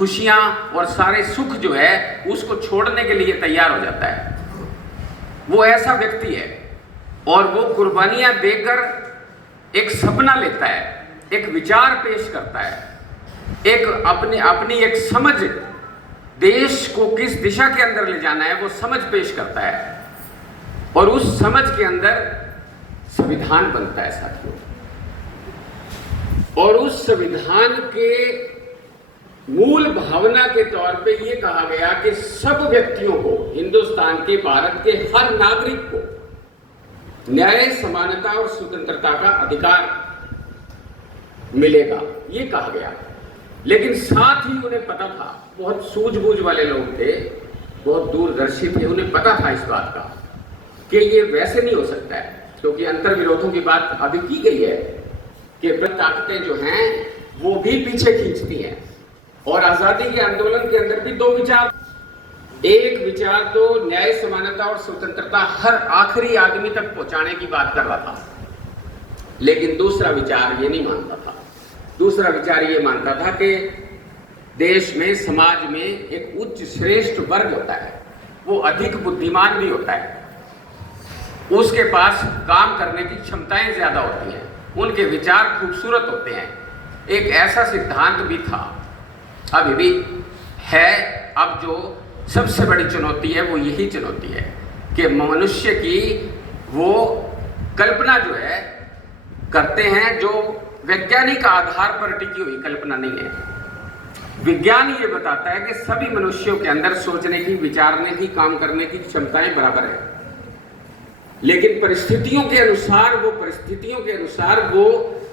खुशियां और सारे सुख जो है उसको छोड़ने के लिए तैयार हो जाता है। वो ऐसा व्यक्ति है और वो कुर्बानियां देकर एक सपना लेता है, एक विचार पेश करता है, एक अपनी एक समझ, देश को किस दिशा के अंदर ले जाना है वो समझ पेश करता है और उस समझ के अंदर संविधान बनता है साथियों। और उस संविधान के मूल भावना के तौर पे ये कहा गया कि सब व्यक्तियों को, हिंदुस्तान के, भारत के हर नागरिक को न्याय, समानता और स्वतंत्रता का अधिकार मिलेगा, ये कहा गया। लेकिन साथ ही उन्हें पता था, बहुत सूझबूझ वाले लोग थे, बहुत दूरदर्शी थे, उन्हें पता था इस बात का कि ये वैसे नहीं हो सकता है, क्योंकि अंतर्विरोधों की बात अभी की गई है कि ताकतें जो हैं वो भी पीछे खींचती हैं। और आजादी के आंदोलन के अंदर भी दो विचार, एक विचार तो न्याय, समानता और स्वतंत्रता हर आखिरी आदमी तक पहुंचाने की बात कर रहा था, लेकिन दूसरा विचार ये नहीं मानता था। दूसरा विचार ये मानता था कि देश में, समाज में एक उच्च श्रेष्ठ वर्ग होता है, वो अधिक बुद्धिमान भी होता है, उसके पास काम करने की क्षमताएं ज्यादा होती हैं, उनके विचार खूबसूरत होते हैं। एक ऐसा सिद्धांत भी था, अभी भी है। अब जो सबसे बड़ी चुनौती है वो यही चुनौती है कि मनुष्य की वो कल्पना जो है करते हैं जो वैज्ञानिक आधार पर टिकी हुई कल्पना नहीं है। विज्ञान ये बताता है कि सभी मनुष्यों के अंदर सोचने की, विचारने की, काम करने की क्षमताएं बराबर है, लेकिन परिस्थितियों के अनुसार वो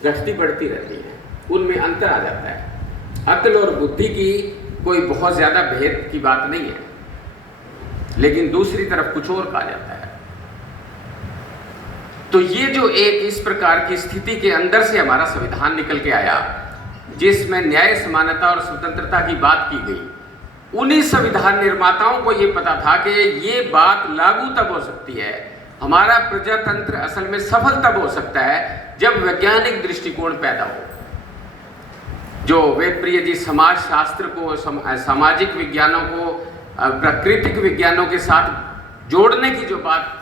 घटती बढ़ती रहती है, उनमें अंतर आ जाता है। अक्ल और बुद्धि की कोई बहुत ज्यादा भेद की बात नहीं है, लेकिन दूसरी तरफ कुछ और कहा जाता है। तो ये जो एक इस प्रकार की स्थिति के अंदर से हमारा संविधान निकल के आया, जिसमें न्याय, समानता और स्वतंत्रता की बात की गई, उन्हीं संविधान निर्माताओं को ये पता था कि ये बात लागू तब हो सकती है, हमारा प्रजातंत्र असल में सफल तब हो सकता है जब वैज्ञानिक दृष्टिकोण पैदा हो। जो वेदप्रिय जी समाज शास्त्र को, सामाजिक विज्ञानों को प्राकृतिक विज्ञानों के साथ जोड़ने की जो बात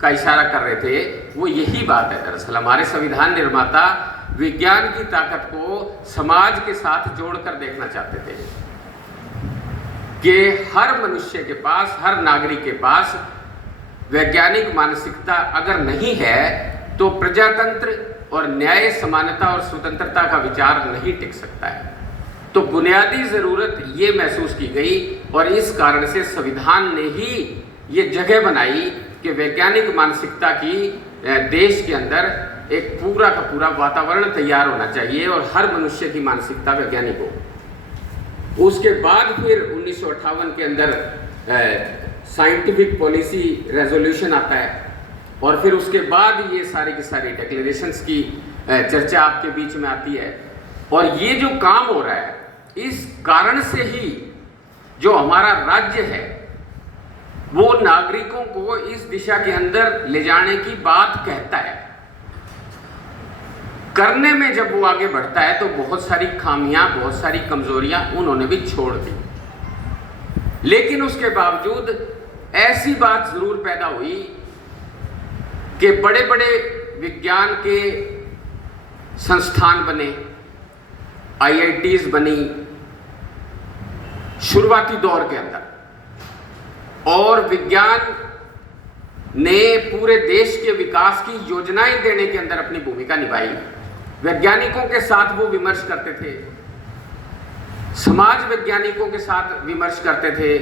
का इशारा कर रहे थे, वो यही बात है। दरअसल हमारे संविधान निर्माता विज्ञान की ताकत को समाज के साथ जोड़कर देखना चाहते थे कि हर मनुष्य के पास, हर नागरिक के पास वैज्ञानिक मानसिकता अगर नहीं है तो प्रजातंत्र और न्याय, समानता और स्वतंत्रता का विचार नहीं टिक सकता है। तो बुनियादी जरूरत ये महसूस की गई और इस कारण से संविधान ने ही ये जगह बनाई कि वैज्ञानिक मानसिकता की देश के अंदर एक पूरा का पूरा वातावरण तैयार होना चाहिए और हर मनुष्य की मानसिकता वैज्ञानिक हो। उसके बाद फिर 1958 के अंदर साइंटिफिक पॉलिसी रेजोल्यूशन आता है और फिर उसके बाद ये सारी की सारी डिक्लेरेशंस की चर्चा आपके बीच में आती है। और ये जो काम हो रहा है, इस कारण से ही जो हमारा राज्य है वो नागरिकों को इस दिशा के अंदर ले जाने की बात कहता है। करने में जब वो आगे बढ़ता है तो बहुत सारी खामियां, बहुत सारी कमजोरियां उन्होंने भी छोड़ दी, लेकिन उसके बावजूद ऐसी बात जरूर पैदा हुई कि बड़े बड़े विज्ञान के संस्थान बने, IITs बनी शुरुआती दौर के अंदर, और विज्ञान ने पूरे देश के विकास की योजनाएं देने के अंदर अपनी भूमिका निभाई। वैज्ञानिकों के साथ वो विमर्श करते थे, समाज वैज्ञानिकों के साथ विमर्श करते थे,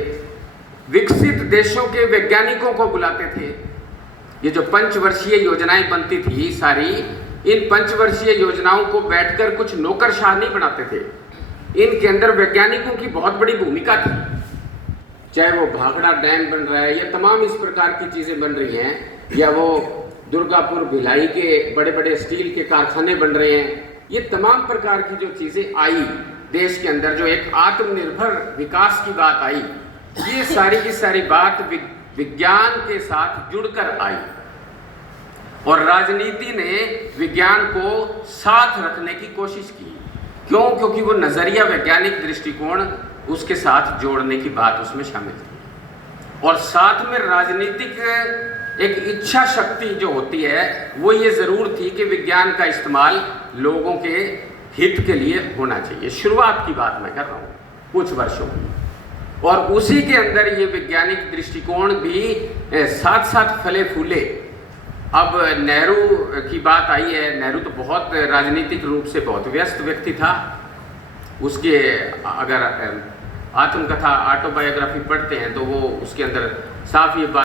विकसित देशों के वैज्ञानिकों को बुलाते थे। ये जो पंचवर्षीय योजनाएं बनती थी सारी, इन पंचवर्षीय योजनाओं को बैठकर कुछ नौकरशाह नहीं बनाते थे, इनके अंदर वैज्ञानिकों की बहुत बड़ी भूमिका थी। चाहे वो भाखड़ा डैम बन रहा है या तमाम इस प्रकार की चीजें बन रही हैं, या वो दुर्गापुर भिलाई के बड़े बड़े स्टील के कारखाने बन रहे हैं, ये तमाम प्रकार की जो चीजें आई देश के अंदर, जो एक आत्मनिर्भर विकास की बात आई, ये सारी की सारी बात विज्ञान के साथ जुड़कर आई और राजनीति ने विज्ञान को साथ रखने की कोशिश की। क्यों? क्योंकि वो नज़रिया, वैज्ञानिक दृष्टिकोण उसके साथ जोड़ने की बात उसमें शामिल थी। और साथ में राजनीतिक एक इच्छा शक्ति जो होती है वो ये ज़रूर थी कि विज्ञान का इस्तेमाल लोगों के हित के लिए होना चाहिए। शुरुआत की बात मैं कर रहा हूँ कुछ वर्षों की, और उसी के अंदर ये वैज्ञानिक दृष्टिकोण भी साथ साथ फले फूले। अब नेहरू की बात आई है, नेहरू तो बहुत राजनीतिक रूप से बहुत व्यस्त व्यक्ति था। उसके अगर आत्मकथा, ऑटोबायोग्राफी पढ़ते हैं तो वो उसके अंदर साफ ये बात